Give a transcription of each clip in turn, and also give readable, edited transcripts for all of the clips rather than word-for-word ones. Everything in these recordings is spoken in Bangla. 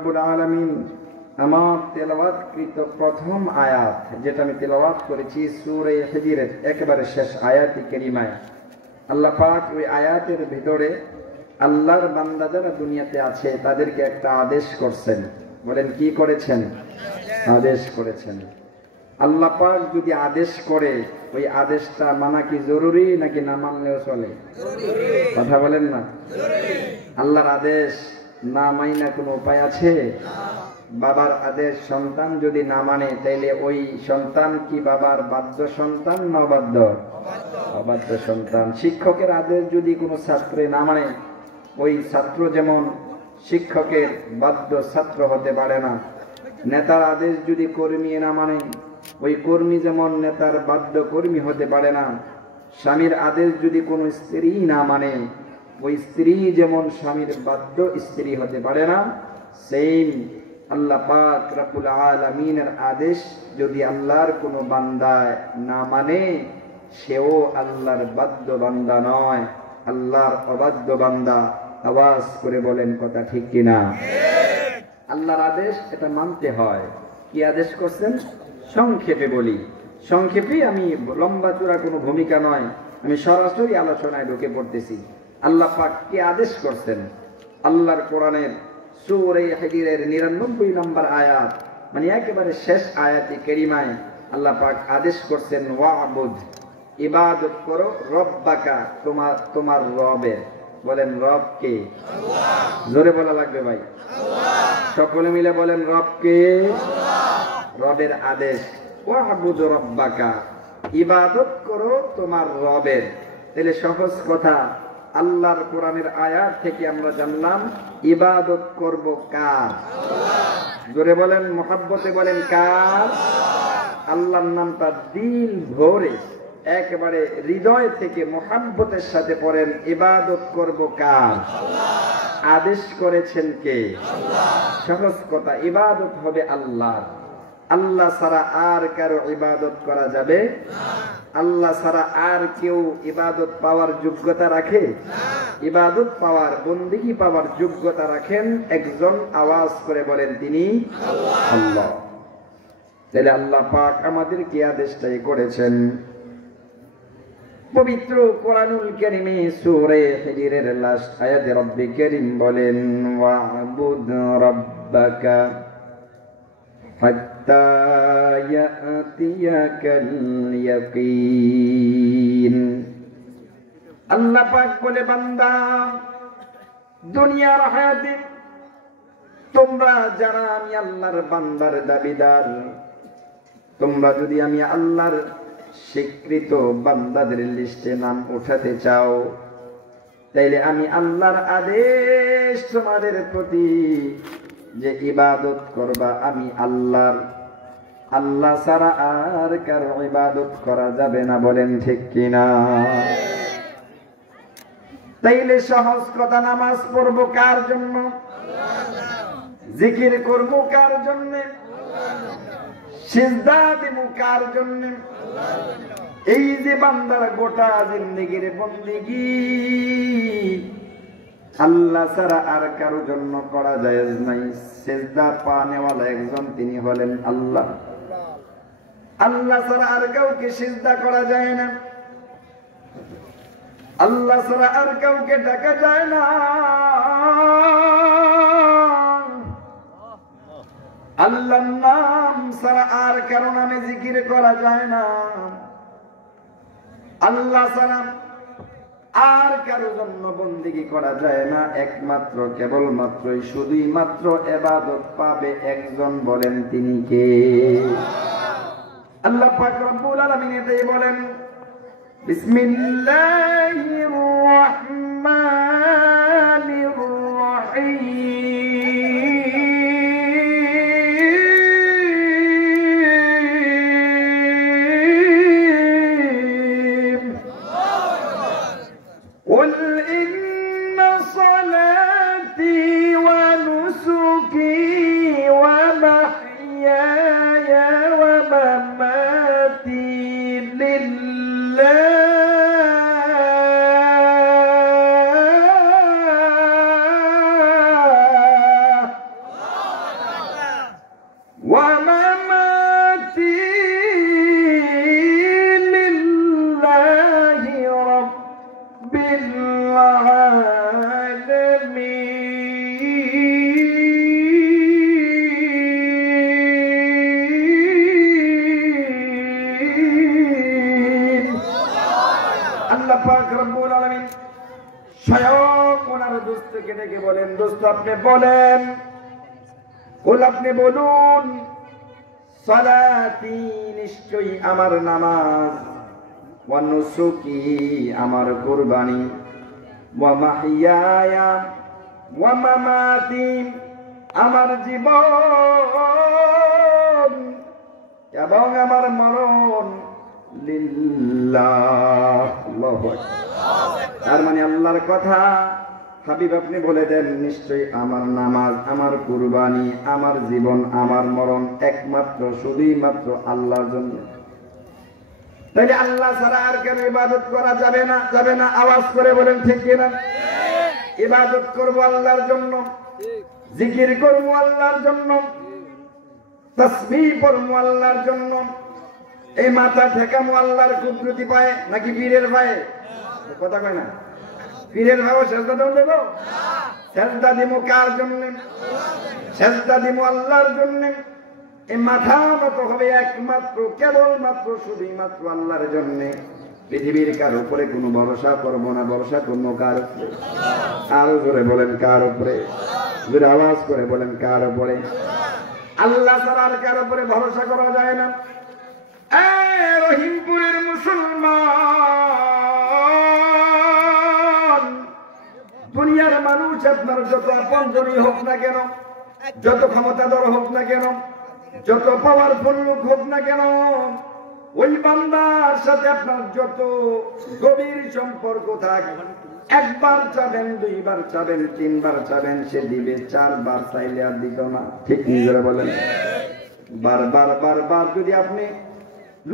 রব্বুল আলামিন আমার তেলাওয়াতকৃত প্রথম আয়াত যেটা আমি তেলাওয়াত করেছি সূরা হিজরের একেবারে শেষ আয়াতে কারিমায় আল্লাহ পাক ওই আয়াতের ভিতরে আল্লাহর বান্দা যারা দুনিয়াতে আছে তাদেরকে একটা আদেশ করছেন। বলেন কি করেছেন? আদেশ করেছেন। আল্লাহ পাক যদি আদেশ করে ওই আদেশটা মানা কি জরুরি নাকি না মানলেও চলে? কথা বলেন না। আল্লাহর আদেশ না মাইনা কোনো উপায় আছে? বাবার আদেশ সন্তান যদি না মানে তাইলে ওই সন্তান কি বাবার বাধ্য সন্তান না অবাধ্য? অবাধ্য সন্তান। শিক্ষকের আদেশ যদি কোনো ছাত্র না মানে ওই ছাত্র যেমন শিক্ষকের বাধ্য ছাত্র হতে পারে না। নেতার আদেশ যদি কর্মী না মানে ওই কর্মী যেমন নেতার বাধ্য কর্মী হতে পারে না। স্বামীর আদেশ যদি কোনো স্ত্রী না মানে ওই স্ত্রী যেমন স্বামীর বাধ্য স্ত্রী হতে পারে না। সেম আল্লাহ পাক রব্বুল আলামিনের আদেশ যদি আল্লাহর কোনো বান্দা না মানে সেও আল্লাহর বাধ্য বান্দা নয়, আল্লাহর অবাধ্য বান্দা। আওয়াজ করে বলেন কথা ঠিক কিনা? আল্লাহর আদেশ এটা মানতে হয়। কি আদেশ করছেন? সংক্ষেপে বলি, সংক্ষেপে, আমি লম্বা চূড়া কোনো ভূমিকা নয়, আমি সরাসরি আলোচনায় ঢুকে পড়তেছি। আল্লাহ পাক কি আদেশ করছেন? আল্লাহর কোরআনের সূরা হিজরের 99 নম্বর আয়াত, মানে একেবারে শেষ আয়াতে কারিমায় আল্লাহ পাক আদেশ করছেন ওয়াবুদ, ইবাদত করো, রব্বাকা, তোমার রবের। বলেন রব কে? আল্লাহ। জোরে বলা লাগবে ভাই, আল্লাহ। সকলে মিলে বলেন রব কে? আল্লাহ। রবের আদেশ ওয়াবুদ রব্বাকা, ইবাদত করো তোমার রবের। তাহলে সহজ কথা, আল্লাহর কোরআনের আয়াত থেকে আমরা জানলাম ইবাদত করব কার? আল্লাহ। জোরে বলেন, মুহাব্বতে বলেন কার? আল্লাহর নামটা দিল ভরে একেবারে হৃদয় থেকে মুহাব্বতের সাথে পড়েন, ইবাদত করব কার? আল্লাহ। আদেশ করেছেন কে? আল্লাহ। সহজ কথা, ইবাদত হবে আল্লাহর। আল্লাহ ছাড়া আর কারো ইবাদত করা যাবে না। আল্লাহ ছাড়া আর কেউ ইবাদত পাওয়ার যোগ্যতা রাখে? ইবাদত পাওয়ার, বন্দেগী পাওয়ার যোগ্যতা রাখেন একজন। আওয়াজ করে বলেন তিনি আল্লাহ। তাহলে আল্লাহ পাক আমাদের কি আদেশটাই করেছেন। পবিত্র কোরআনুল কারীমে সূরা হিজরের লাস্ট আয়াতে রব্বি কারীম বলেন ওয়াবুদ রাব্বাকা হাত্তা ইয়াতিয়াকাল ইয়াকিন। আল্লাহ পাক বলে, বান্দা, দুনিয়ার হায়াতে তোমরা যারা আমি আল্লাহর বান্দার দাবিদার, তোমরা যদি আমি আল্লাহর স্বীকৃত বান্দাদের লিস্টে নাম উঠাতে চাও, তাইলে আমি আল্লাহর আদেশ তোমাদের প্রতি যে ইবাদত করবা আমি আল্লাহর। আল্লাহ ছাড়া আর কারো ইবাদত করা যাবে না। বলেন ঠিক কিনা? তাইলে সহজ কথা, নামাজ পড়বো কার জন্য? জিকির করবো কার জন্য? সিজদা দিব কার জন্য? এই যে বান্দার গোটা জিন্দেগির বন্দেগী আল্লাহ ছাড়া আর কারো জন্য করা জায়েজ নাই। সিজদা পানেওয়ালা একজন, তিনি হলেন আল্লাহ। আল্লাহ ছাড়া আর কাউকে সিজদা করা যায় না। আল্লাহ ছাড়া আর কাউকে ডাকা যায় না। আল্লাহর নাম ছাড়া আর কারো নামে জিকির করা যায় না। আল্লাহ ছাড়া আর কারো জন্য বন্দেগী করা যায় না। একমাত্র কেবলমাত্রই শুধুই মাত্র ইবাদত পাবে একজন। বলেন তিনি কে? আল্লাহ পাক রব্বুল আলামিন এটাই বলেন, বিসমিল্লাহির রাহমানির রাহিম। বললেন দোস্ত আপনি বলেন, কুল আপনি বলুন, সালাতি নিশ্চয়ই আমার নামাজ, ওয়া নুসুকি আমার কুরবানি, ওয়া মাহইয়ায়া ওয়া মামাতি আমার জীবন এবং আমার মরণ লিল্লাহ। আল্লাহু আকবার। তার মানে আল্লাহর কথা হাবিব আপনি বলে দেন নিশ্চয়ই আমার নামাজ, আমার কুরবানি, আমার জীবন, আমার মরণ একমাত্র শুধুই মাত্র আল্লাহর জন্য। তাহলে আল্লাহ ছাড়া আর কেন ইবাদত করা যাবে না? যাবে না? আওয়াজ করে বলেন ঠিক কিনা? ইবাদত করব আল্লাহর জন্য, জিকির করব আল্লাহর জন্য, তাসবিহ পড়ব আল্লাহর জন্য, এই মাথা ঠেকামো আল্লাহর কুদরতি পায় নাকি পীরের পায়? কথা কয় না। পীরের ভাবে সেজদা দেব? সেজদা দিব কার জন্য? সেজদা দিব আল্লাহর জন্য। এই মাথা নত হবে একমাত্র কেবলমাত্র শুধুই মাত্র আল্লাহর জন্য। পৃথিবীর কার উপরে কোনো ভরসা করব না, ভরসা করব কার উপরে? আরো জোরে বলেন কার উপরে? জোরে আওয়াজ করে বলেন কার উপরে? আল্লাহ ছাড়া আর কার উপরে ভরসা করা যায় না। রহিমপুরের মুসলমান, দুনিয়ার মানুষ আপনার যত আপনজনই হোক না কেন, যত ক্ষমতাধর হোক না কেন, যত পাওয়ারফুল লোক হোক না কেন, ওই বান্দার সাথে আপনার যত গভীর সম্পর্ক থাক, একবার চাবেন, দুইবার চাবেন, তিনবার চাবেন, সে দিবে। চারবার চাইলে আর দিত না। ঠিক নিজেরা বলেন। বারবার বারবার যদি আপনি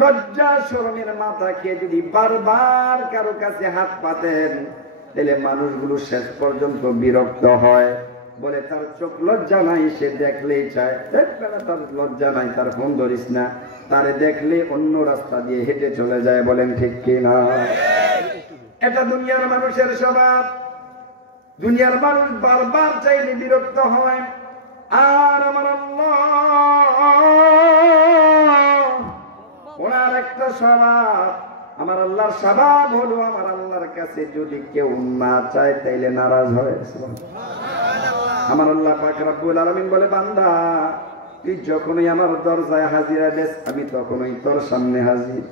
লজ্জা শরমের মাথাকে যদি বারবার কারো কাছে হাত পাতেন, তাহলে মানুষগুলো শেষ পর্যন্ত বিরক্ত হয়, বলে তার চোখ লজ্জা নাই, সে দেখলেই চায়। তার লজ্জা নাই, তার ফোন ধরিস না, তারে দেখলে অন্য রাস্তা দিয়ে হেঁটে চলে যায়। বলেন ঠিক কিনা? এটা দুনিয়ার মানুষের স্বভাব। দুনিয়ার মানুষ বারবার চাইলে বিরক্ত হয়। আর আমার আল্লাহ, ওনার একটা স্বভাব, আমার আল্লাহর স্বভাব হলো আমার আল্লাহর কাছে যদি কেউ না চায় তাইলে নারাজ হয়। আমার আল্লাহ পাক রব্বুল আলামিন বলে, বান্দা তুই যখনই আমার দরজায় হাজির হইস, আমি তখনই তোর সামনে হাজির।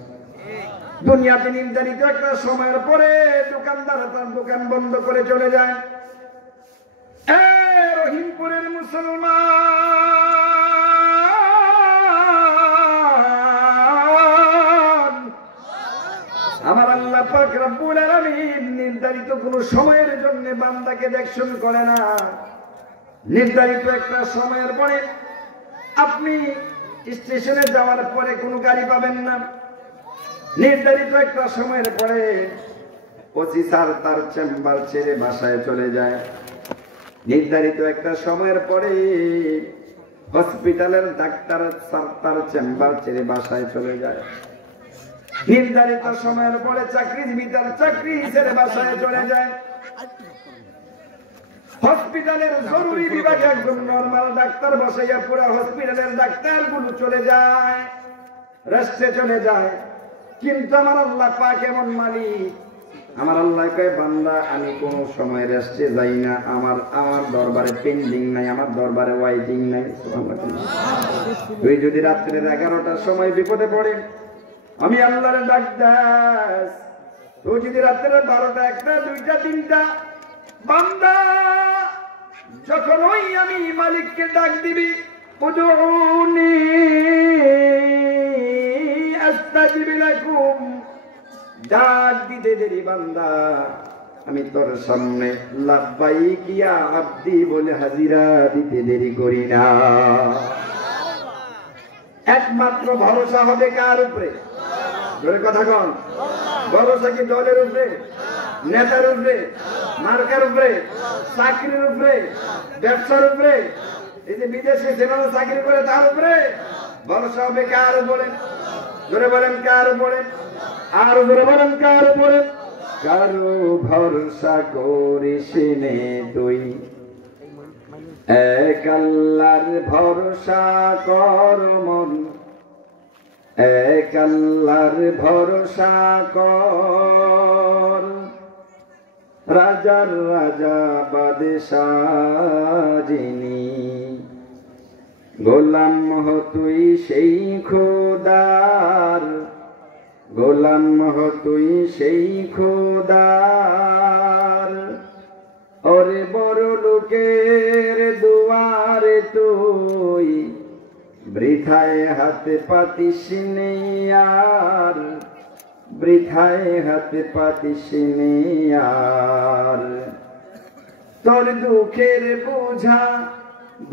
দুনিয়াতে নির্ধারিত একটা সময়ের পরে দোকানদার তার দোকান বন্ধ করে চলে যায়। রহিমপুরের মুসলমান, আমার আল্লাহ পাক রব্বুল আলামিন নির্ধারিত কোন সময়ের জন্য বান্দাকে দেখশন করে না। নির্ধারিত একটা সময়ের পরে আপনি স্টেশনে যাওয়ার পরে কোনো গাড়ি পাবেন না। নির্ধারিত একটা সময়ের পরে ওসি স্যার তার চেম্বার ছেড়ে বাসায় চলে যায়। নির্ধারিত একটা সময়ের পরে হসপিটালের ডাক্তার স্যার তার চেম্বার ছেড়ে বাসায় চলে যায়। নির্ধারিত সময়ের পরে চাকরিজীবী তার চাকরি ছেড়ে বাসায় চলে যায়। হসপিটালের জরুরি বিভাগে একজন নরমাল ডাক্তার বসাইয়া পুরো হসপিটালের ডাক্তার গুলো চলে যায়, রেস্টে চলে যায়। কিন্তু আমার আল্লাহ পাক এমন মালিক, আমার আল্লাহ কয় বান্দা আমি কোন সময় রেস্টে যাই না, আমার দরবারে পেন্ডিং নাই, আমার দরবারে ওয়াইটিং নাই। তুই যদি রাত্রের 11টার সময় বিপদে পড়ে আমি আল্লাহরে ডাক দাস, তুই যদি রাত্রের 12টা, 1টা, 2টা, 3টা, বান্দা যখন ওই আমি মালিককে ডাক দিবি, উদউনি আস্তাজিব লাকুম, ডাক দিতে দেরি বান্দা আমি তোর সামনে লাব্বাইক ইয়া আব্দি বলে হাজিরা দিতে দেরি করি না। একমাত্র ভরসা হবে কার উপরে? ধরে কথা কন। ভরসা কি দলের উপরে, নেতার উপরে, মার্কার উপরে, চাকরির উপরে, ব্যবসার উপরে? এই যে বিদেশে যেভাবে চাকরি করে তার উপরে ভরসা হবে কার উপরে? ধরে বলেন কার উপরে? আর ধরে বলেন কার উপরে? কারো ভরসা করিস নে তুই, এক আল্লাহর ভরসা কর মন, এক আল্লাহর ভরসা কর। রাজার রাজা বাদশাহ যিনি, গোলাম হ তুই সেই খোদার, গোলাম হ তুই সেই খোদার। ওরে বড় লোকের দুয়ারে তুই বৃথায় হাতে পাতিস নে আর, বৃথায় হাতে পাতিস নে আর। তোর দুঃখের বোঝা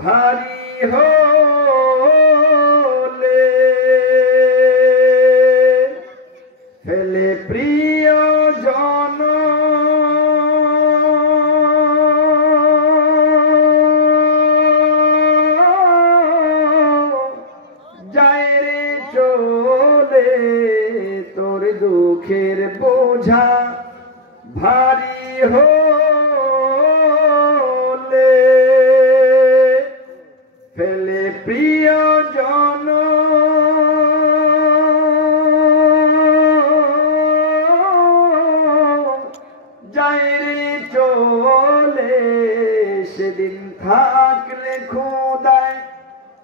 ভারী হলে ফেলে প্রিয়জন, যায় রে চলে। তোর দুঃখের বোঝা ভারী হলে ফেলে প্রিয়জন, যায় রে চলে। সেদিন থাকলে খোদায়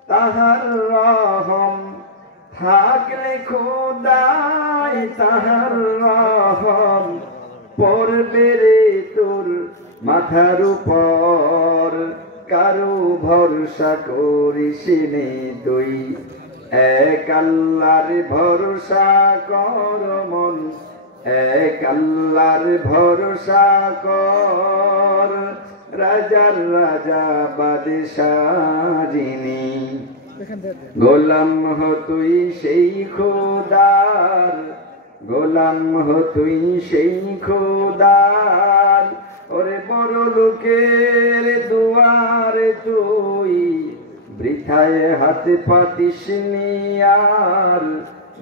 তাহার রহম, থাকলে খোদায় তাহার রহম, পড়বে রে তোর মাথার উপর। কারো ভরসা করিস নে তুই, এক আল্লাহর ভরসা কর মন, এক আল্লাহর ভরসা কর। রাজার রাজা বাদশাহ যিনি, গোলাম হ তুই সেই খোদার, গোলাম হ তুই সেই খোদার। ওরে বড় লোকের দুয়ারে তুই বৃথায় হাতে পাতিস নে আর,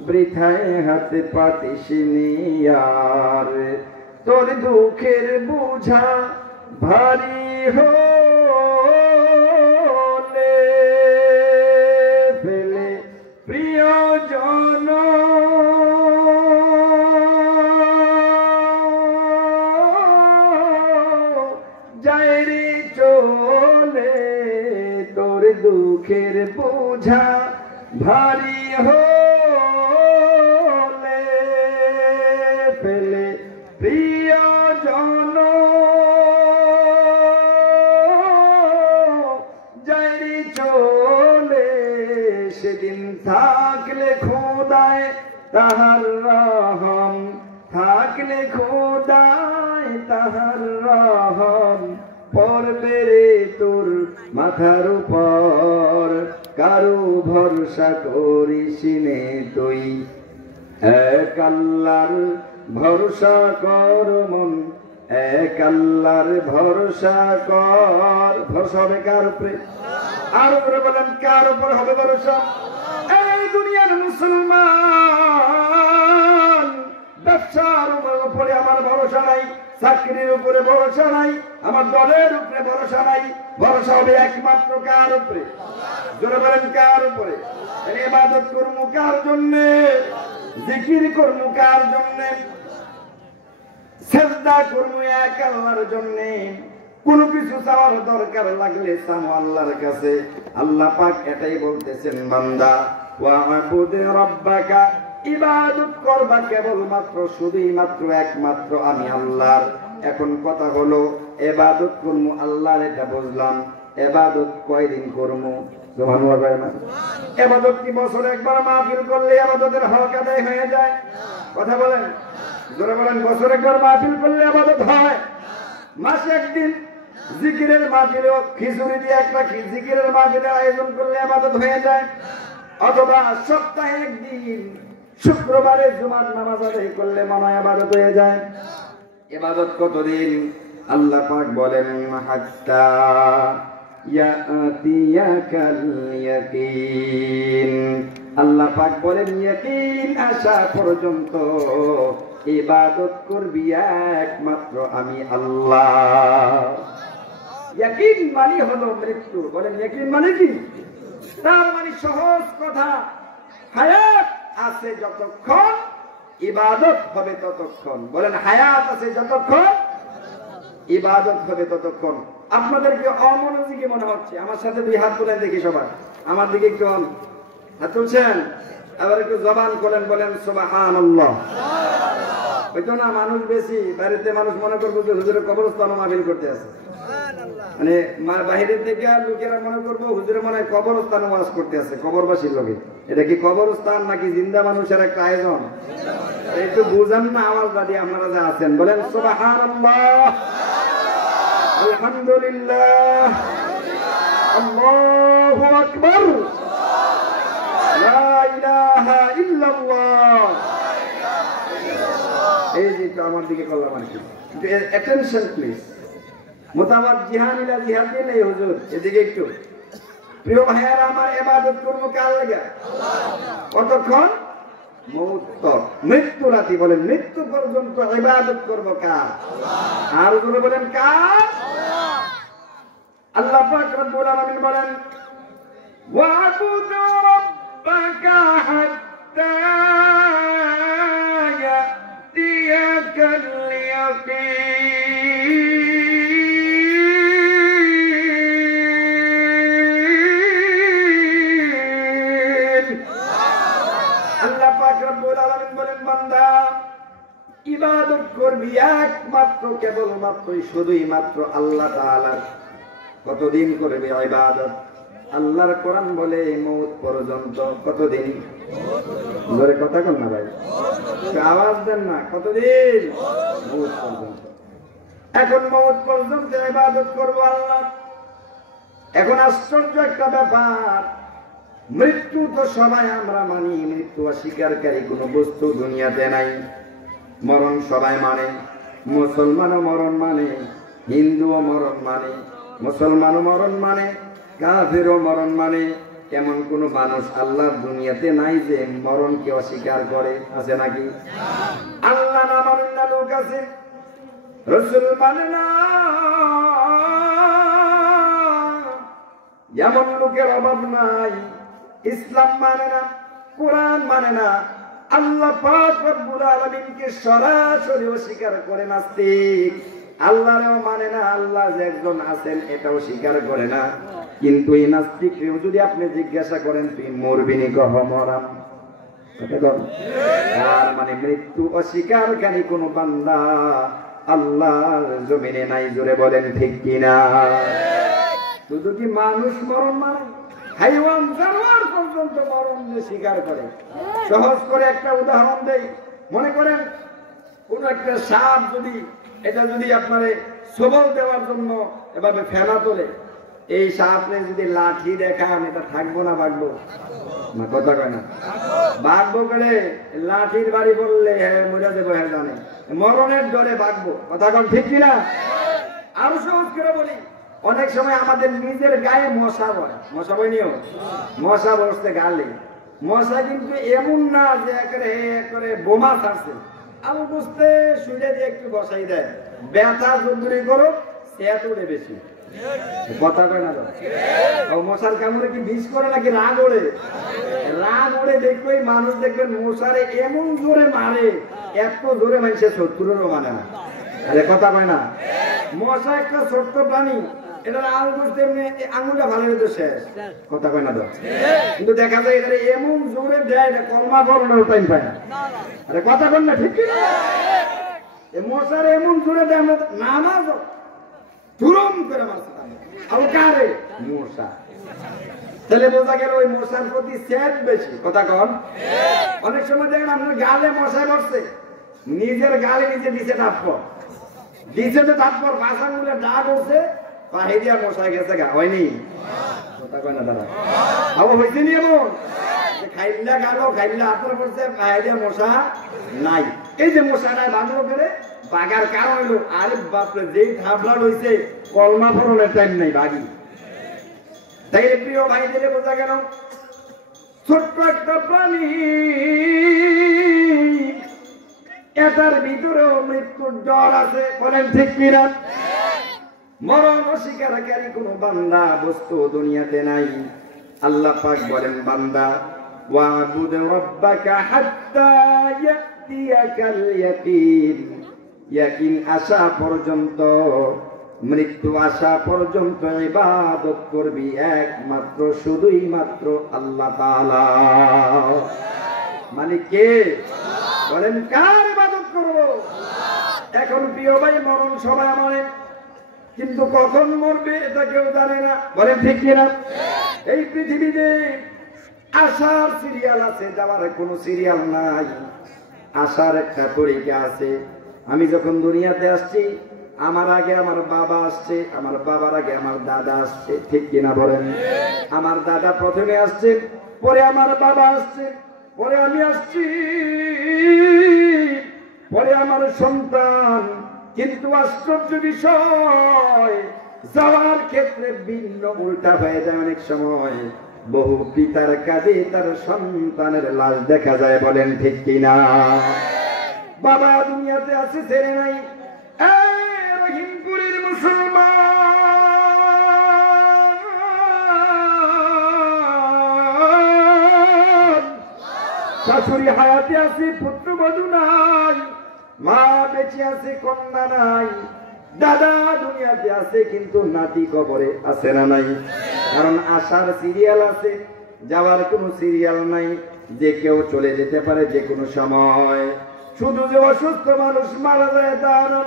বৃথায় হাতে পাতিস নে আর। তোর দুঃখের বোঝা ভারী হলে ফেলে প্রিয়জন, যায় রে চলে। তোর দুঃখের বোঝা ভারী হলে ফেলে প্রিয়জন, যায় রে চলে। সেদিন থাকলে খোদায় তাহার রহম, থাকলে খোদায় তাহার রহম, পড়বে রে তোর মাথার উপর। কারো ভরসা করিস নে তুই, এক আল্লাহর ভরসা কর মন, এক আল্লাহর ভরসা কর। ভরসা হবে কার উপরে? আর উপরে বলেন কার উপরে হবে ভরসা? এই দুনিয়ার মুসলমান, ব্যবসার উপরে আমার ভরসা নাই, চাকরির উপরে ভরসা নাই, আমার দলের উপরে ভরসা নাই। ভরসা হবে একমাত্র কার উপরে? জোরে বলেন কার উপরে? ইবাদত করবো কার জন্যে? জিকির করবো কার জন্যে? সেজদা করবো এক আল্লাহর জন্যে। কোন কিছু চাওয়ার দরকার লাগলে চাও আল্লাহর কাছে। আল্লাহ পাক এটাই বলতেছেন, বান্দা ওয়া'বুদ রাব্বাকা, ইবাদত করবা কেবলমাত্র শুধুই মাত্র একমাত্র আমি আল্লাহর। এখন কথা হলো ইবাদত করবো আল্লাহর, এটা বুঝলাম। ইবাদত কয়দিন করবো? সুবহানাল্লাহ বলেন না? ইবাদত কি বছরে একবার মাহফিল করলে ইবাদতের হক আদায় হয়ে যায়? কথা বলেন, জোরে বলেন। বছরে একবার মাহফিল করলে ইবাদত হয়? মাসে একদিন জিকিরের মাহফিল, খিচুড়ি দিয়ে একটা জিকিরের মাহফিলের আয়োজন করলে ইবাদত হয়ে যায়? অথবা সপ্তাহে একদিন শুক্রবারে জুমার নামাজ আদায় করলে মনে হয় ইবাদত হয়ে যায়? ইবাদত কতদিন? আল্লাহ পাক বলেন, হাত্তা ইয়াতিয়াকাল ইয়াকিন। আল্লাহ পাক বলেন ইয়াকিন আসা পর্যন্ত ইবাদত করবি একমাত্র আমি আল্লাহ। ইয়াকিন মানে হলো মৃত্যু। বলেন ইয়াকিন মানে কি? তার মানে সহজ কথা, হায়াত আছে যতক্ষণ ইবাদত হবে ততক্ষণ। বলেন হায়াত আছে যতক্ষণ ইবাদত হবে ততক্ষণ। আপনাদেরকে অমনোযোগী মনে হচ্ছে, আমার সাথে 2 হাত তুলেন দেখি সবাই, আমার দিকে একটু হাত তুলছেন, আবার একটু জবান করেন, বলেন সুবহানাল্লাহ। হয়তো না মানুষ বেশি, বাড়িতে মানুষ মনে করবো যে হুজুরের কবরস্থান মাহফিল করতে আছে, মানে বাহিরের থেকে লোকেরা মনে করবো হুজুরে মনে হয় কবরস্থান ওয়াজ করতে আছে, কবরবাসীর লোকে। এটা কি কবরস্থান নাকি জিন্দা মানুষের একটা আয়োজন? একটু বুঝান না আওয়াজটা দিয়ে আপনারা যা আছেন, বলেন সুবহানাল্লাহ, আলহামদুলিল্লাহ, আল্লাহু আকবার, লা ইলাহা ইল্লাল্লাহ। এই যে আমার দিকে করলাম আর কি, অ্যাটেনশন প্লিজ। মুতাওয়াজ্জিহান ইলা জিহাদিন, এই হুজুর এদিকে একটু। প্রিয় ভাইয়ারা আমার, ইবাদত করব কার লাগা? কতক্ষণ? মৃত্যু রাতি, বলেন মৃত্যু পর্যন্ত ইবাদত করব কার? আর জোরে বলেন কার? আল্লাহ পাক রব্বুল আলামিন বলেন ওয়া'বুদু রাব্বাকা হাত্তা ইয়াতিয়াকাল ইয়াকিন। আল্লাহ পাক রব্বুল আলামিন বলেন বান্দা ইবাদত করবি একমাত্র কেবলমাত্র শুধুই মাত্র আল্লাহ তাআলার। কতদিন করবে ইবাদত? আল্লাহর কোরআন বলে মওত পর্যন্ত। কতদিন? জোরে কথা কন না ভাই, আওয়াজ দেন না। কতদিন? মওত পর্যন্ত। এখন মওত পর্যন্ত ইবাদত করব আল্লাহ। এখন আশ্চর্য একটা ব্যাপার, মৃত্যু তো সবাই আমরা মানি, মৃত্যু অস্বীকারী কোনো বস্তু দুনিয়াতে নাই। মরণ সবাই মানে, মুসলমানও মরণ মানে, হিন্দুও মরণ মানে, মুসলমানও মরণ মানে, কাফেরও মরণ মানে। এমন কোন মানুষ আল্লাহর দুনিয়াতে নাই যে মরণকে অস্বীকার করে, আছে নাকি? আল্লাহ না মানেন না লোক আছে, রাসূল মানে না, এমন লোকের অভাব নাই। ইসলাম মানে না, কোরআন মানে না, আল্লাহ পাক রব্বুল আলামিনকে সরাসরি অস্বীকার করে নাস্তিক। আল্লাহরও মানে না, আল্লাহ যে একজন আছেন এটাও স্বীকার করে না। কিন্তু এই নাস্তিককেও যদি আপনি জিজ্ঞাসা করেন তুই মরবি নি, কহ মরাম। আর মানে মৃত্যু অস্বীকারী কোন বান্দা আল্লাহর জমিনে নাই। জোরে বলেন ঠিক কিনা? শুধু কি মানুষ মরণ মানে? হাইওয়ান জানোয়ার পর্যন্ত মরণ স্বীকার করে। সহজ করে একটা উদাহরণ দেই, মনে করেন কোন একটা সাপ এটা যদি আপনারে সবল দেওয়ার জন্য এভাবে ফেলা তোলে, এই সাপে যদি লাঠি দেখান, এটা থাকবো না বাগবো? না, কথা কয় না, বাগবো করে। লাঠির বাড়ি বললে মরে যাবো, হ্যাঁ জানে, মরণের ডরে বাগবো। কথা কন ঠিক কিনা? আরো সহজ করে বলি, অনেক সময় আমাদের নিজের গায়ে মশা হয়, মশা বইনিও, মশা বসতে গালে। মশা কিন্তু এমন না যে একেবারে বোমা ছাড়ছে, আলু বুঝতে শুয়ে দিয়ে একটু বসাই দেয়, ব্যথা যন্ত্রী করো সে উড়ে বেশি। কথা কয় না? মশার কামড়ে কি বিষ করে নাকি রাগ ওড়ে? রাগ ওড়ে দেখবে মানুষ, দেখবেন মশারে এমন জোরে মারে, এত জোরে মানুষের শত্রুরও মানে না। আরে কথা কয় না? মশা একটা ছোট্ট প্রাণী, এটার আলু বুঝতে আঙুলটা ভালো হতো শেষ। কথা কয় না? কিন্তু দেখা যায় এটা এমন জোরে দেয়, এটা কলমা করোনার টাইম পায় না। আরে কথা কন না ঠিক কিনা? মশার এমন জোরে দেয়, আমরা নামাজ তুরম করে মারছে। আবার কারে? মশা। তাহলে বোঝা গেল ওই মশার প্রতি সেট বেশি। কথা কন? অনেক সময় দেখেন আপনার গালে মশা বসছে, নিজের গালে নিজে দিছে টাপ্পর, দিছে তো টাপ্পর, বাসাগুলো ডাক উঠছে, পাহে দিয়া মশা গেছে গা, হয়নি? কথা কয় না দাদা? আবার হয়েছে নি এমন খাইল্লা গেল, খাইল্লা আপনার পড়ছে, পাহে দিয়া মশা নাই। এই যে মশা নাই বাঁধলো করে বাগার কারণ হইল, আরে বাপরে যেই থাবলা রয়েছে কলমা ফরনের টাইম নেই, বাগি। তাই প্রিয় ভাই দিলে বোঝা গেল ছোট্ট একটা প্রাণী, এটার ভিতরেও মৃত্যুর ডর আছে। বলেন ঠিক কিনা? মরণ অস্বীকারী কোন বান্দা বস্তু দুনিয়াতে নাই। আল্লাহ পাক বলেন বান্দা ওয়া'বুদ রাব্বাকা হাত্তা ইয়াতিয়াকাল ইয়াকিন। ইয়াকিন আসা পর্যন্ত, মৃত্যু আসা পর্যন্ত ইবাদত করবি একমাত্র শুধুই মাত্র আল্লাহ তাআলা। মানে কে? বলেন কার ইবাদত করব? এখন প্রিয় ভাই, মরণ সবাই মানে, কিন্তু কখন মরবে এটা কেউ জানে না। বলেন ঠিক কিনা? এই পৃথিবীতে আসার সিরিয়াল আছে, যাওয়ার কোনো সিরিয়াল নাই। আসার একটা তরিকা আছে। আমি যখন দুনিয়াতে আসছি, আমার আগে আমার বাবা আসছে, আমার বাবার আগে আমার দাদা আসছে, ঠিক কিনা বলেন? আমার দাদা প্রথমে আসছে, পরে আমার বাবা আসছে, পরে আমি আসছি, পরে আমার সন্তান। কিন্তু আশ্চর্য বিষয়, যাওয়ার ক্ষেত্রে ভিন্ন, উল্টা হয়ে যায়। অনেক সময় বহু পিতার কাঁধে তার সন্তানের লাশ দেখা যায়। বলেন ঠিক কিনা? বাবা দুনিয়াতে আছে, ছেড়ে নাই। রহিমপুরের মুসলমান, শাশুড়ি হায়াতে আছে, পুত্রবধূ নাই, মা বেঁচে আছে, কন্যা নাই, দাদা দুনিয়াতে আছে, কিন্তু নাতি কবরে আছে না নাই? কারণ আসার সিরিয়াল আছে, যাওয়ার কোনো সিরিয়াল নাই। যে কেউ চলে যেতে পারে যে কোনো সময়। শুধু যে অসুস্থ মানুষ মারা যায় তা না,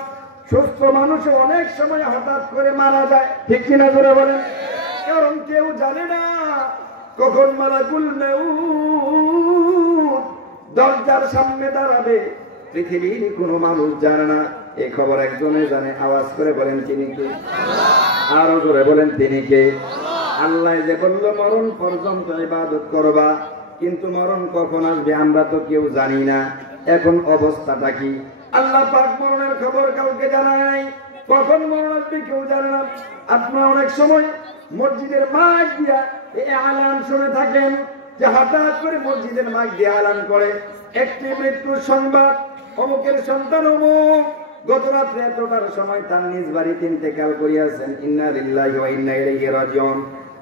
সুস্থ মানুষ অনেক সময় হঠাৎ করে মারা যায়, ঠিক কিনা জোরে বলেন? কারণ কেউ জানে না কখন মালাকুল মউত দরজার সামনে দাঁড়াবে। পৃথিবীর কোনো মানুষ জানে না, এই খবর একজনে জানে। আওয়াজ করে বলেন তিনি কে? আরো জোরে বলেন তিনি কে? আল্লাহ যে বলল মরণ পর্যন্ত ইবাদত করবা, কিন্তু মরণ কখন আসবে আমরা তো কেউ জানি না। এখন অবস্থাটা কি? আল্লাহ পাক মরণের খবর কাউকে জানায় নাই, কখন মরণ আসবে কেউ জানে না। আপনারা অনেক সময় মসজিদের মাইক দিয়া এই আলান শুনে থাকেন, যে হঠাৎ করে মসজিদের মাইক দিয়ে আলান করে একটি মৃত্যুর সংবাদ, অমুকের সন্তান অমুক গত রাত্রে এতটার সময় তার নিজ বাড়িতে ইন্তেকাল করিয়াছেন। ইন্না লিল্লাহি ওয়া ইন্না ইলাইহি রাজিউন।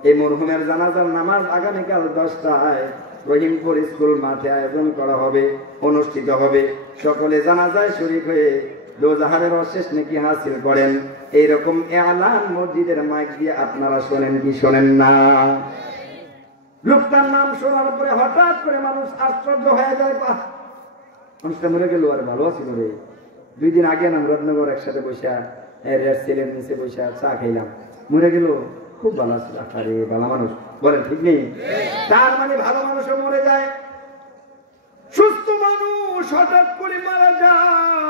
এই মরহুমের জানাজার নামাজ আগামীকাল 10টায় রহিমপুর স্কুল মাঠে আয়োজন করা হবে, অনুষ্ঠিত হবে। সকলে জানাজায় শরীক হয়ে দোজাহারের অশেষ নেকি হাসিল করেন। এইরকম এলান মসজিদের মাইক দিয়ে আপনারা শোনেন কি শোনেন না? লোকটার নাম শোনার পরে হঠাৎ করে মানুষ আশ্চর্য হয়ে যায়, মানুষটা মরে গেল, আর ভালো ছিল রে। 2 দিন আগে না মুরাদনগর একসাথে বসে রেড সেলের নিচে বসে চা খাইলাম, মরে গেল, খুব ভালো ছিল। আরে ভালো মানুষ, বলেন ঠিক নেই? তার মানে ভালো মানুষও মরে যায়, সুস্থ মানুষ হঠাৎ করে মারা যায়।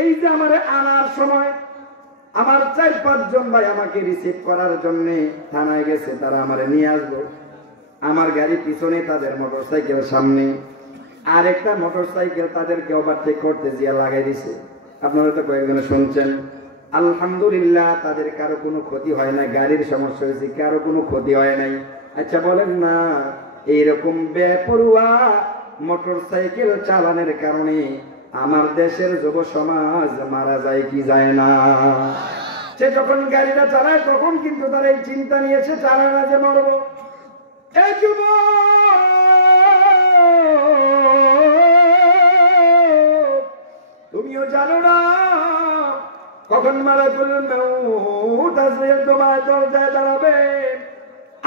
এই যে আমার আনার সময় আমার 4-5 জন ভাই আমাকে রিসিভ করার জন্য থানায় গেছে, তারা আমারে নিয়ে আসবো। আমার গাড়ি পিছনে, তাদের মোটরসাইকেল সামনে, আর একটা মোটরসাইকেল তাদেরকে ওভারটেক করতে গিয়ে লাগাই দিছে। আপনারা তো কয়েকজন শুনছেন। আলহামদুলিল্লাহ, তাদের কারো কোনো ক্ষতি হয় না, গাড়ির সমস্যা হয়েছে, কারো কোনো ক্ষতি হয় নাই। আচ্ছা বলেন না, এইরকম বেপরোয়া মোটরসাইকেল চালানোর কারণে আমার দেশের যুব সমাজ মারা যায় কি যায় না? সে যখন গাড়িটা চালায় তখন কিন্তু তার এই চিন্তা নিয়ে সে চালায় না যে মরবো। এই যুবক, তুমিও জানো না কখন মালাকুল মউত আসবে, তোমার দরজায় দাঁড়াবে।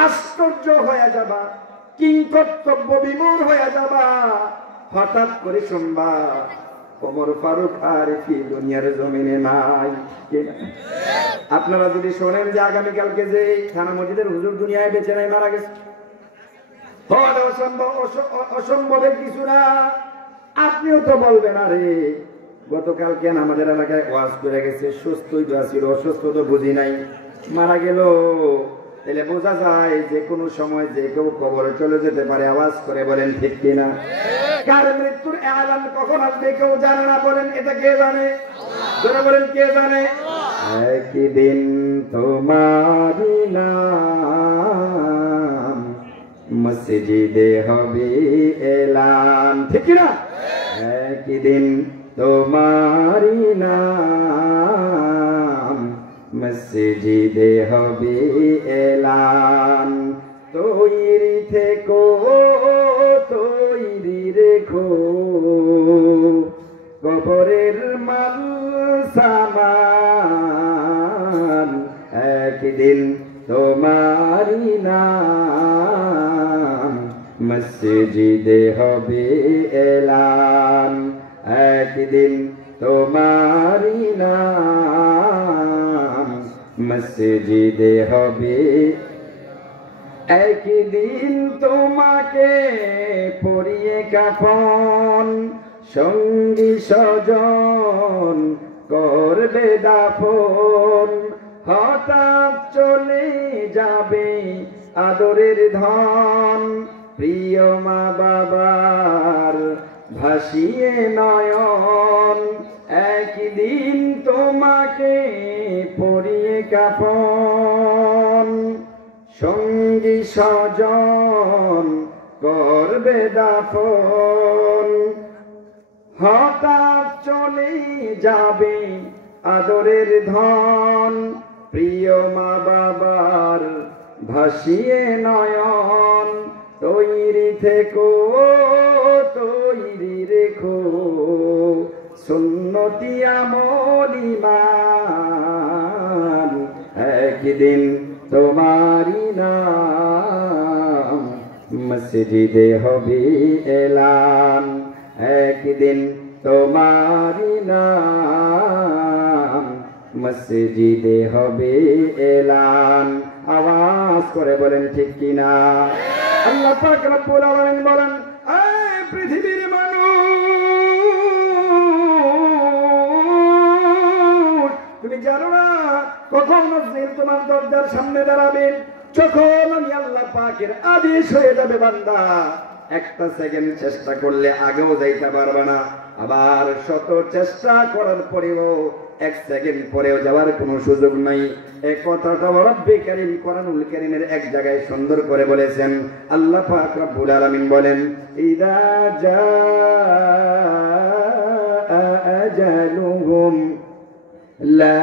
আশ্চর্য হয়ে যাবা, কিংকর্তব্য বিমূঢ় হয়ে যাবা। হঠাৎ করে শুনবা ওমর ফারুক আর কি দুনিয়ার জমিনে নাই। আপনারা যদি শোনেন যে আগামীকালকে যে থানা মসজিদের হুজুর দুনিয়ায় বেঁচে নাই, মারা গেছে, অসম্ভবের কিছু না। আপনিও তো বলবেন আরে গতকাল কেন আমাদের এলাকায় ওয়াজ করে গেছে, সুস্থই তো ছিল, অসুস্থ তো বুঝি নাই, মারা গেল। তাহলে বোঝা যায় যে কোনো সময় যে কেউ কবরে চলে যেতে পারে। আওয়াজ করে বলেন ঠিক কিনা? কার মৃত্যুর এলান কখন আসবে কেউ জানে না। বলেন এটা কে জানে? জোরে বলেন কে জানে? একদিন তোমারি নাম মসজিদে হবে এলান, ঠিক কিনা? একদিন তোমারি নাম মসজিদে হবে এলান। তৈরি থেকো, তৈরি রেখো, তোমারি নাম মসজিদে হবে এলান একদিন তোমারি নাম মসজিদে হবে একদিন তোমাকে পরিয়ে কাফন সঙ্গী স্বজন করবে দাফন হঠাৎ চলে যাবে আদরের ধন প্রিয় মা বাবার ভাসিয়ে নয়ন একদিন তোমাকে পরিয়ে কাফন সঙ্গী স্বজন করবে দাফন হঠাৎ চলে যাবে আদরের ধন প্রিয় মা বাবার ভাসিয়ে নয়ন তৈরি থেকো তৈরি রেখো সুন্নতি আমল ঈমান একদিন তোমারি নাম মসজিদে হবে এলান একদিন তোমারি নাম মসজিদে হবে এলান আওয়াজ করে বলেন ঠিক কিনা আল্লাহ পাক রব্বুল আলামিন বলেন এই পৃথিবীর মানুষ তুমি জানো না কখন মসজিদ তোমার দরজার সামনে দাঁড়াবে যখন আমি আল্লাহ পাকের আদেশ হয়ে যাবে বান্দা একটা সেকেন্ড চেষ্টা করলে আগেও যাইতে পারবে না আবার শত চেষ্টা করার পরেও এক সেকেন্ড পরেও যাওয়ার কোনো সুযোগ নাই এই কথাটা রব্বে কারীম কোরআনুল কারীমের এক জায়গায় সুন্দর করে বলেছেন আল্লাহ পাক রব্বুল আলামিন বলেন ইদা জাআ আজালুহুম লা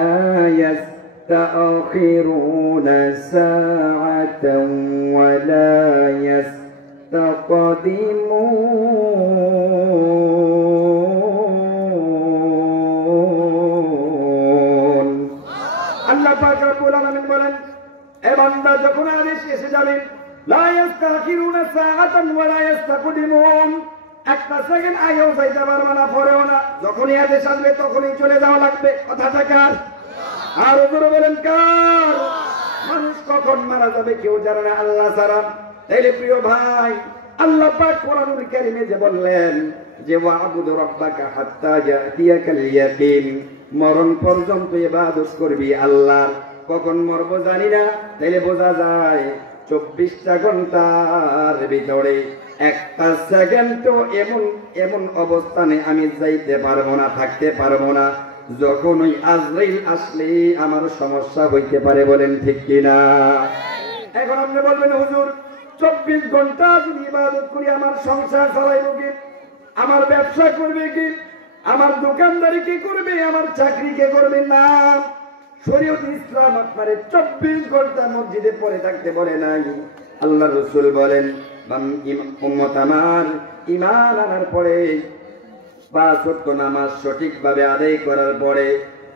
ইয়াস্তাখিরুনা সাআতান ওয়া লা ইয়াস্তাকদিমুন আল্লাহ পাক রব্বুল আলামিন বলেন এ বান্দা যখন আদেশ এসে যাবে লা ইয়াস্তাখিরুনা সাআতান ওয়া লা ইয়াস্তাকদিমুন একটা সেকেন্ড আগেও যাইতে পারবে না পরেও না যখনই আদেশ আসবে তখনই চলে যাওয়া লাগবে কথাটা কার আর ওগুলো বলেন কার মানুষ কখন মারা যাবে কেউ জানে না আল্লাহ ছাড়া তাইলে প্রিয় ভাই আল্লাহ পাক কোরআনুল কারীমে যে বললেন যে ওয়া'বুদ রাব্বাকা হাত্তা ইয়াতিয়াকাল ইয়াকিন মরণ পর্যন্ত ইবাদত করবি আল্লাহর কখন মরব জানি না তাইলে বোঝা যায় 24টা ঘন্টার ভিতরে একটা সেকেন্ড তো এমন অবস্থানে আমি যাইতে পারবো না থাকতে পারবো না যখন ওই আজরাইল আসলে আমার সমস্যা হইতে পারে বলেন ঠিক কিনা এখন আপনি বলবেন হুজুর 24 ঘন্টা যদি ইবাদত করি আমার সংসার চালাইব কি আমার ব্যবসা করবে কি আমার দোকানদারি কি করবে আমার চাকরি কে করবে না শরীয়ত ইসলাম আপনারে 24 ঘন্টা মসজিদে পড়ে থাকতে বলে নাই আল্লাহ রাসূল বলেন উম্মত আমার ঈমান আনার পরে 5 ওয়াক্ত নামাজ সঠিকভাবে আদায় করার পরে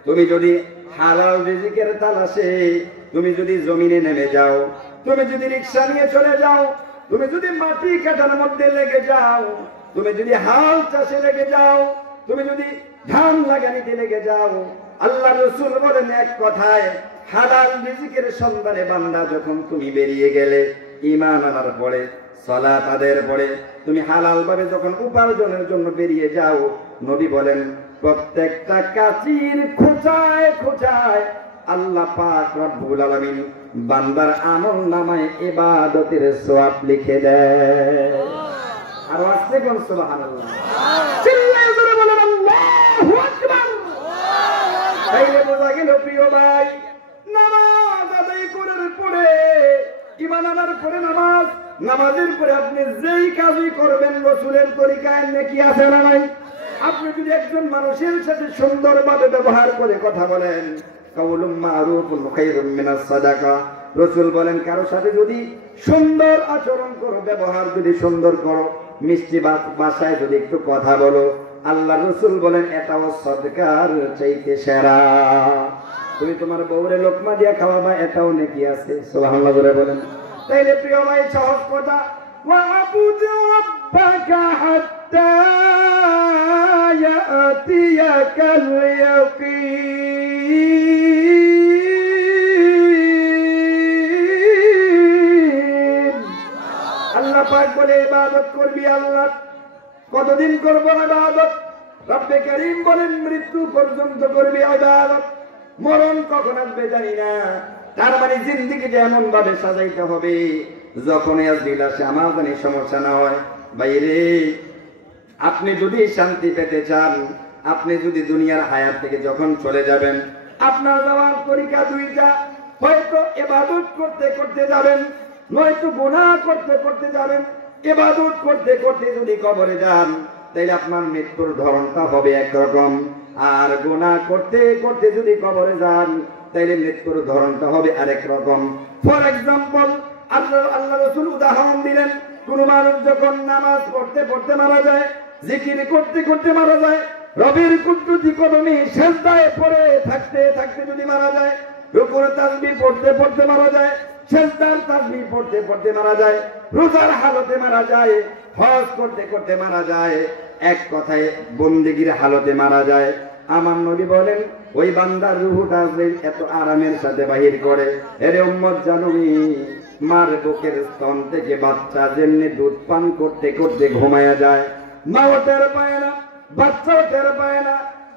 তুমি যদি হালাল রিজিকের তালাশে তুমি যদি জমিনে নেমে যাও তুমি যদি রিকশা নিয়ে চলে যাও তুমি যদি মাটি কাটার মধ্যে লেগে যাও তুমি যদি হাল চাষে লেগে যাও তুমি যদি ধান লাগানিতে লেগে যাও আল্লাহ রাসূল বলেন এক কথায় হালাল রিজিকের সন্ধানে বান্দা যখন তুমি বেরিয়ে গেলে ঈমান আনার পরে সালাত আদায়ের পরে তুমি হালাল ভাবে যখন উপার্জনের জন্য বেরিয়ে যাও নবী বলেন প্রত্যেকটা কাচির খোঁচায় খোঁচায় আল্লাহ পাক রব্বুল আলামিন বান্দার আমলনামায় ইবাদতের সওয়াব লিখে দেয় আর আস্তে কোন সুবহানাল্লাহ চিল্লায়ে জোরে বলেন আল্লাহু আকবার তাইলে বোঝা গেল প্রিয় ভাই নামাজ আদায় করার পরে ঈমান আনার পরে নামাজের পরে আপনি যেই কাজই করবেন রাসূলের তরিকায় নেকি আছে না নাই আপনি যদি একজন মানুষের সাথে সুন্দরভাবে ব্যবহার করে কথা বলেন কাউলুম মারুফুন খায়রুম মিনাস সাদাকা রাসূল বলেন কারো সাথে যদি সুন্দর আচরণ করো ব্যবহার যদি সুন্দর করো মিষ্টি ভাষায় যদি একটু কথা বলো আল্লাহ রাসূল বলেন এটাও সদকার চাইতে সেরা তুমি তোমার বউরে লোকমা দিয়া খাওয়াবা, এটাও নেকি আছে। সুবহানাল্লাহ জোরে বলেন। তাইলে প্রিয় ভাই, সহজ কথা, ওয়াবুদ রাব্বাকা হাত্তা ইয়াতিয়াকাল ইয়াকিন। আল্লাহ পাক বলে ইবাদত করবি আল্লাহ। কতদিন করব ইবাদত? রব্বে কারীম বলেন মৃত্যু পর্যন্ত করবি ইবাদত। মরণ কখন আসবে জানি না। তার মানে জিন্দেগিটা এমন ভাবে সাজাইতে হবে যখনই আজরাইল আসে আমার জানি সমস্যা না হয়। বাইরে আপনি যদি শান্তি পেতে চান, আপনি যদি দুনিয়ার হায়াত থেকে যখন চলে যাবেন, আপনার যাওয়ার তরিকা দুইটা, হয়তো ইবাদত করতে করতে যাবেন, নয়তো গুনাহ করতে করতে যাবেন। ইবাদত করতে করতে যদি কবরে যান, তাহলে আপনার মৃত্যুর ধরনটা হবে একরকম, আর গুনাহ করতে করতে যদি কবরে যান, তাহলে মৃত্যুর ধরনটা হবে আরেক রকম। ফর এক্সাম্পল, আল্লাহ রাসূল উদাহরণ দিলেন, কোন মানুষ যখন নামাজ পড়তে পড়তে মারা যায়, জিকির করতে করতে মারা যায়, রবের কুদরতি কদমে সিজদায় পড়ে থাকতে থাকতে যদি মারা যায়, রুকুর তাসবিহ পড়তে পড়তে মারা যায়, সিজদার তাসবিহ পড়তে পড়তে মারা যায়, রোজার হালতে মারা যায়, হজ করতে করতে মারা যায়, এক কথায় বন্দেগীর হালতে মারা যায়, আমার নবী বলেন ওই বান্দার রূহটা এত আরামের সাথে বাহির করে, এরে উম্মত জানুনি, মার বুকের স্তন থেকে বাচ্চা যেমনি দুধ পান করতে করতে ঘুমায়া যায়, মাও টের পায় না, বাচ্চাও টের পায় না।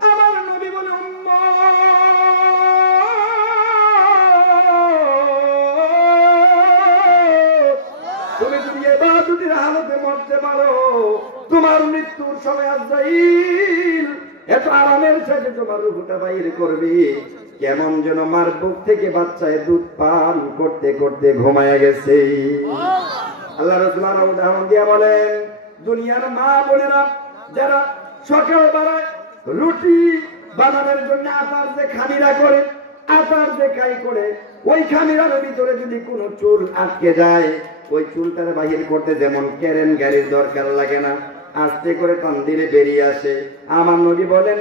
আমার নবী বলে তুমি যদি ইবাদতের হালতে মরতে পারো, তোমার মৃত্যুর সময় আজরাইল এত আরামের সাথে তোমার রূহটা বাইর করবে, কেমন যেন মার বুক থেকে বাচ্চায় দুধ পান করতে করতে ঘুমায় গেছে। আল্লাহ রাসূল আরো উদাহরণ দিয়ে বলেন, দুনিয়ার মা বোনেরা যারা সকাল বেলায় রুটি বানানোর জন্য আটার যে খামিরা করে, আটার যে কাই করে, ওই খামিরার ভিতরে যদি কোনো চুল আটকে যায়, ওই চুলটার বাহির করতে যেমন কেরেন গাড়ির দরকার লাগে না, আস্তে করে টান দিলে বেরিয়ে আসে। আমার নবী বলেন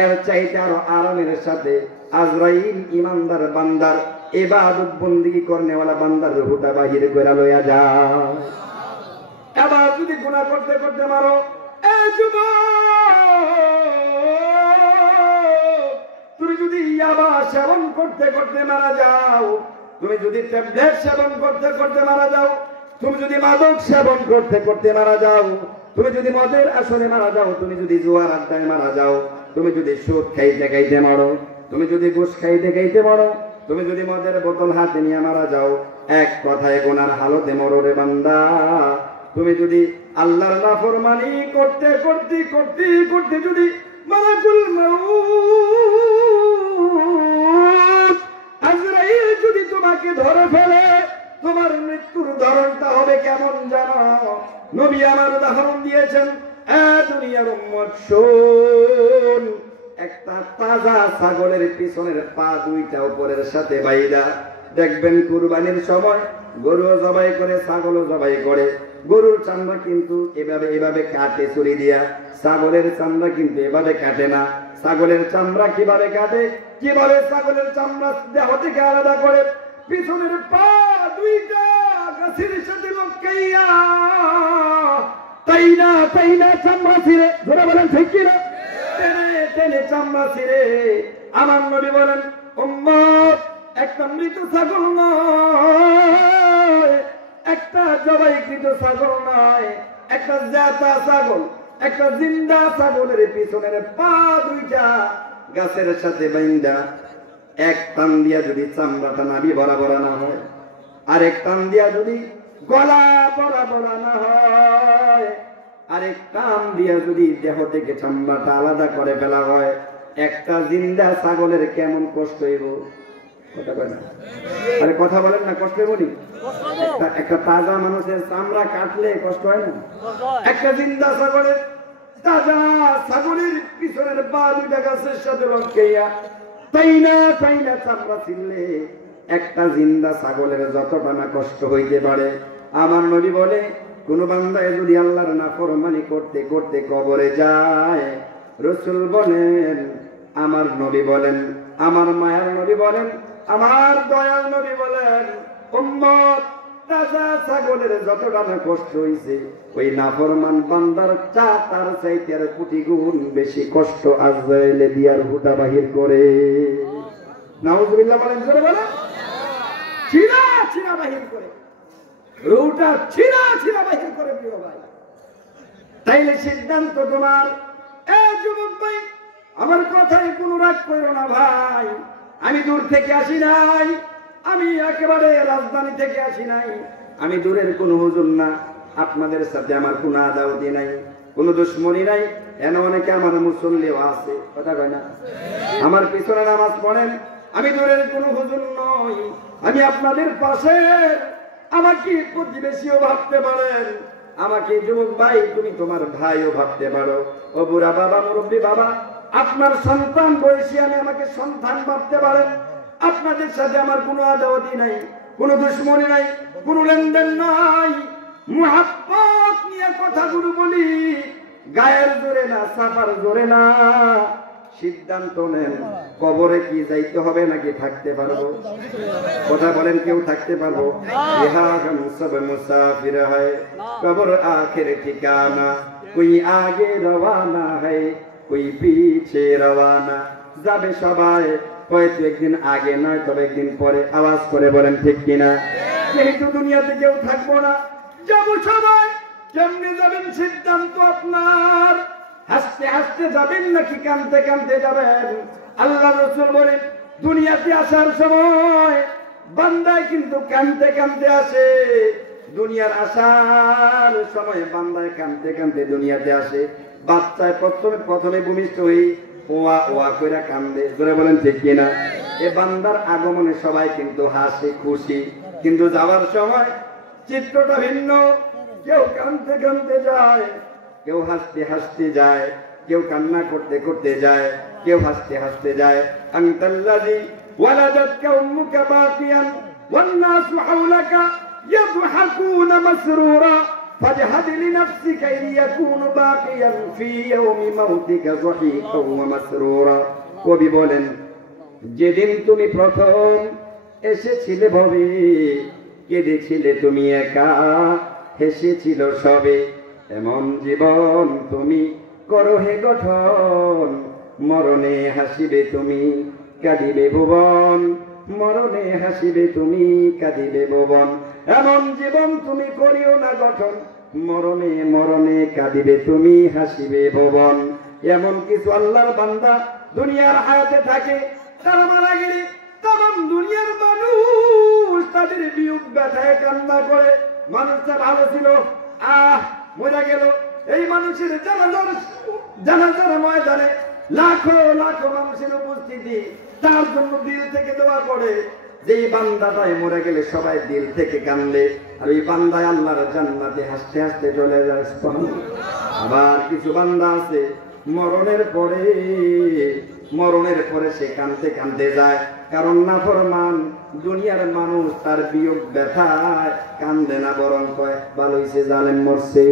এর চাইতে আরো আরামের সাথে আজরাইল ইমানদার বান্দার ইবাদত বন্দেগী করনেওয়ালা বান্দার রূহটা বাহির করে লইয়া যায়। এবার যদি গুনাহ করতে করতে মারো, এই যুবক, তুমি যদি ইয়াবা সেবন করতে করতে মারা যাও, তুমি যদি ট্যাবলেট সেবন করতে করতে মারা যাও, তুমি যদি মাদক সেবন করতে করতে মারা যাও, তুমি যদি মদের আসরে মারা যাও, তুমি যদি জুয়ার আড্ডায় মারা যাও, তুমি যদি সুদ খাইতে খাইতে মারো, তুমি যদি ঘুষ খাইতে খাইতে মারো, তুমি যদি মদের বোতল হাতে নিয়ে মারা যাও, এক কথায় গুনার হালতে মরো রে বান্দা। তুমি যদি আল্লাহর নাফরমানি করতে করতে করতে করতে যদি মালাকুল মউত আজরাইল যদি তোমাকে ধরে ফেলে, তোমার মৃত্যুর ধরনটা হবে কেমন জানো? নবী আমার উদাহরণ দিয়েছেন, দুনিয়ার উম্মত শোন, একটা তাজা ছাগলের পিছনের পা দুইটা উপরের সাথে বাইদা, দেখবেন কুরবানির সময় গরু জবাই করে, ছাগলও জবাই করে, গরুর চামড়া কিন্তু এভাবে এভাবে কাটে ছুরি দিয়া, ছাগলের চামড়া কিন্তু এভাবে কাটে না। ছাগলের চামড়া কিভাবে কাটে, কিভাবে ছাগলের চামড়া দেহ থেকে আলাদা করে পিছনের পা দুইটা গাছের সাথে লটকাইয়া তাই না চামড়া ছিঁড়ে, ধরে বলেন ঠিক কিনা, টেনে টেনে চামড়া ছিঁড়ে। আমার নবী বলেন উম্মত, একটা মৃত ছাগল নয়, একটা জবাইকৃত ছাগল নয়, একটা জাতা ছাগল, একটা জিন্দা ছাগলের পিছনের পা দুইটা গাছের সাথে বাইন্দা এক টান দিয়া যদি চামড়াটা নাভি বরাবর না হয়, আরেক টান দিয়া যদি গলা বরাবর না হয়, আরেক টান দিয়া যদি দেহ থেকে চামড়াটা আলাদা করে ফেলা হয়, একটা জিন্দা ছাগলের কেমন কষ্ট হইব? কথা কয় না, আরে কথা বলেন না, কষ্ট হইব নি? একটা তাজা মানুষের চামড়া কাটলে কষ্ট হয় না? একটা জিন্দা ছাগলের, তাজা ছাগলের পিছনের পা দুইটা গাছের সাথে লটকাইয়া তাই না চামড়া ছিঁড়লে একটা জিন্দা ছাগলের যতটা না কষ্ট হইতে পারে, আমার নবী বলে কোন বান্দায় যদি আল্লাহর নাফরমানি করতে করতে কবরে যায়, রাসূল বলেন, আমার নবী বলেন আমার মায়ার নবী বলেন, আমার দয়াল নবী বলেন, উম্মত তাজা ছাগলের যতটা না কষ্ট হইছে, ওই নাফরমান বান্দার তার চাইতে আর কোটি গুণ বেশি কষ্ট আজরাইলে দিয়ার হুটা বাহির করে। নাউজুবিল্লাহ বলেন, জোরে বলেন। ছিড়া ছিড়া বাহির করে, রুটা ছিড়া ছিড়া বাহির করে। প্রিয় ভাই, তাইলে সিদ্ধান্ত তোমার। এই যুবক ভাই, আমার কথায় কোনো রাগ করো না ভাই। আমি দূর থেকে আসি নাই, আমি একেবারে রাজধানী থেকে আসি নাই, আমি দূরের কোনো হুজুর না। আপনাদের সাথে আমার কোনো আদাওয়াতি নাই, কোনো দুশ্মনী নাই। এনে অনেকে আমার মুসল্লিও আছে, কথা কয় না, আমার পিছনে নামাজ পড়েন। আমি দূরের কোনো হুজুর নই, আমি আপনাদের পাশে। আমাকে প্রতিবেশীও ভাবতে পারেন, আমাকে যুবক ভাই তুমি তোমার ভাইও ভাবতে পারো। ও বুড়া বাবা, মুরব্বী বাবা, আপনার সন্তান বয়সী আমি, আমাকে সন্তান ভাবতে পারেন। আপনাদের সাথে আমার কোনো আদাওয়াতি নাই, কোনো দুশ্মনী নাই, কোনো লেনদেন নাই। মুহাব্বত নিয়ে কথাগুলো বলি, গায়ের জোরে না, সাফার জোরে না। সিদ্ধান্ত নেন, কবরে কি যাইতে হবে নাকি থাকতে পারবো? কথা বলেন, কেউ থাকতে পারবো? ইহা হাম সব মুসাফির হয়, কবর আখির ঠিকানা। কোই আগে রওয়ানা হয়, কোই পিছে রওয়ানা। যাবে সবাই, হয়তো একদিন আগে নয় তবে একদিন পরে। আওয়াজ করে বলেন ঠিক কিনা? যেহেতু দুনিয়াতে কেউ থাকবো না, যাবো সবাই। কেমনে যাবেন সিদ্ধান্ত আপনার। হাসতে হাসতে যাবেন নাকি কাঁদতে কাঁদতে যাবেন? আল্লাহ রাসূল বলেন, দুনিয়াতে আসার সময় বান্দায় কিন্তু কাঁদতে কাঁদতে আসে। দুনিয়ার আসার সময় বান্দায় কাঁদতে কাঁদতে দুনিয়াতে আসে। বাচ্চায় প্রথমে ভূমিষ্ঠ হয়ে ওয়া ওয়া কইরা কান্দে, জোরে বলেন ঠিক কিনা? এ বান্দার আগমনে সবাই কিন্তু হাসে, খুশি, কিন্তু যাওয়ার সময় চিত্রটা ভিন্ন। কেউ কাঁদতে কাঁদতে যায়, কেউ হাসতে হাসতে যায়, কেউ কান্না করতে করতে যায়, কেউ হাসতে হাসতে যায়। আনতাল্লাযী ওয়ালাদাতকা উম্মুকা বাকিয়ান ওয়ান নাসু হাওলাকা ইয়াদহাকুনা মাসরুরা ফাজহাদ লিনাফসিকা ইয়াকুনু বাকিয়ান ফি ইয়াওমি মাউতিকা যাহিকান ওয়া মাসরুরা। কবি বলেন, যেদিন তুমি প্রথম এসেছিলে ভবে, কেঁদেছিলে তুমি একা, হেসেছিল সবে। এমন জীবন তুমি করো হে গঠন, মরণে হাসিবে তুমি, কাঁদিবে ভুবন। মরণে হাসিবে তুমি, কাঁদিবে ভুবন। এমন জীবন তুমি করিও না গঠন, মরণে মরণে কাঁদিবে তুমি, হাসিবে ভুবন। এমন কিছু আল্লাহর বান্দা দুনিয়ার হায়াতে থাকে, তারা মারা গেলে তামাম দুনিয়ার মানুষ তাদের বিয়োগ ব্যথায় কান্না করে। মানুষটা ভালো ছিল, মরে গেল। এই মানুষের জানাজার ময়দানে লাখো লাখো মানুষের উপস্থিতি, তার জন্য দিল থেকে দোয়া করে। যে বান্দাটাই মরে গেলে সবাই দিল থেকে কান্দে, আর এই বান্দায় আল্লাহর জান্নাতে হাসতে হাসতে চলে যায়। আবার কিছু বান্দা আছে মরণের পরে সে কাঁদতে কাঁদতে যায়, কারণ নাফরমান দুনিয়ার মানুষ তার বিয়োগ ব্যথায় কান্দে না, বরং কয় ভালো হইছে জালেম মরছে।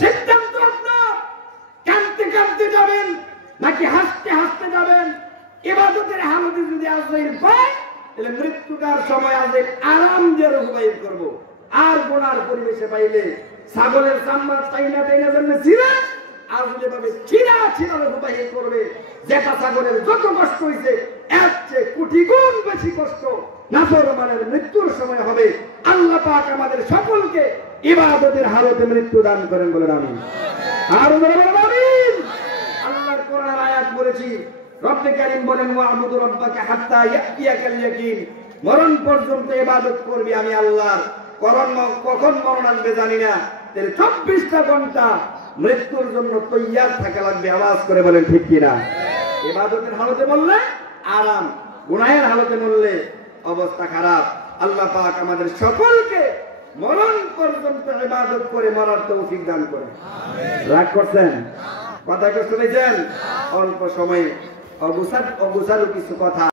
সিদ্ধান্ত আপনার, কাঁদতে কাঁদতে যাবেন নাকি হাসতে হাসতে যাবেন? ইবাদতের হালতে যদি আজরাইল পায়, তাহলে মৃত্যুকার সময় আজরাইল আরাম দিয়ে রূহ বাইর করব। আর গোনার পরিবেশে পাইলে ছাগলের চামড়া টাইনা টাইনা জন্য ছিঁড়ে আজলে ভাবে ছিঁড়া ছিঁড়া রূহ বাইর করবে। যেটা ছাগলের যত কষ্ট হইছে, এর চেয়ে কোটি গুণ বেশি কষ্ট নাফরমানের মৃত্যুর সময় হবে। আল্লাহ পাক আমাদের সকলকে ইবাদতের হালতে মৃত্যু দান করেন, বলেন আমিন। আর বলেন আমিন। আল্লাহর কোরআনের আয়াত বলেছি, রব্বে কারীম বলেন, ওয়া'বুদু রাব্বাকা হাত্তা ইয়াতিয়াকাল ইয়াকিন। মরণ পর্যন্ত ইবাদত করবি আমি আল্লাহর। কখন মরণ আসবে জানি না, তাহলে 24টা ঘন্টা মৃত্যুর জন্য তৈয়ার থাকা লাগবে। আওয়াজ করে বলেন ঠিক কিনা? ইবাদতের হালতে বললে আরাম, গুনাহের হালতে বললে অবস্থা খারাপ। আল্লাহ পাক আমাদের সকলকে মরণ পর্যন্ত ইবাদত করে মরার তৌফিক দান করে। রাগ করছেন? কথা কষ্ট পেয়েছেন? অল্প সময়ে অগুছালু কিছু কথা